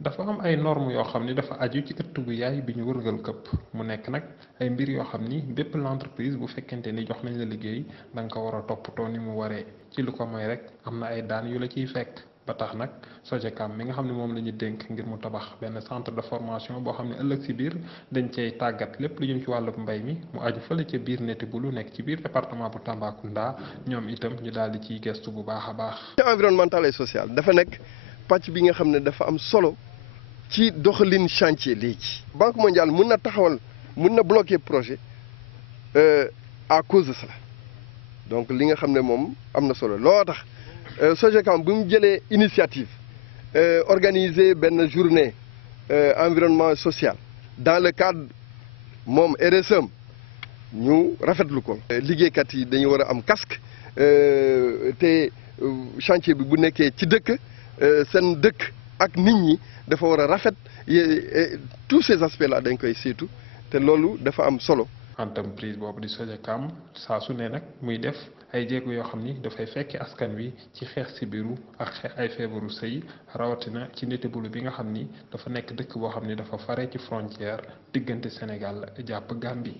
dafa am ay normes yoo xam ni dafa aju ci ëtt bu yaay bi ñu wërgal këpp mu nekk nag ay mbir yoo xam ni bépp l'entreprise bu fekkente ni jox nañ la liggéey da nga ko war a toppatoo ni mu waree ci lu ko may rek am na ay daan yu la ciy fekk ba tax nag Sogecam mi nga xam ne moom la ñu dénk ngir mu tabax benn centre de formation boo xam ne ëllëg si biir dañ cay tàggat lépp lu jëm ci wàllu mbay mi mu aju fële ca biir Netebulu nekk ci biir département bu Tambacounda ñoom itam ñu daal di ciy gestu bu baax a baax. environnemental et social dafa nekk pàcc bi nga xam ne dafa am solo ci doxalin chantier léegi. Banque mondiale mun na taxawal mun na bloquer projet à cause de cela donc li nga xam ne moom am na solo loo tax. Sogecam bu mu jëlee initiative organiser benn journée environnement social dans le cadre moom RSE ñu rafetlu ko. liggéeykat yi dañu war a am casque te chantier bi bu nekkee ci dëkk seen dëkk ak nit ñi dafa war a rafet tous ces aspects là dañ koy saytu te loolu dafa am solo. entreprise boobu di Sogecam saa su ne nag muy def ay jéego yoo xam ni dafay fekki askan wi ci xeex sibiru ak xeex ay feebaru sëy rawatina ci Netebulu bi nga xam ni dafa nekk dëkk boo xam ni dafa fare ci frontière diggante Sénégal jàpp Gambie.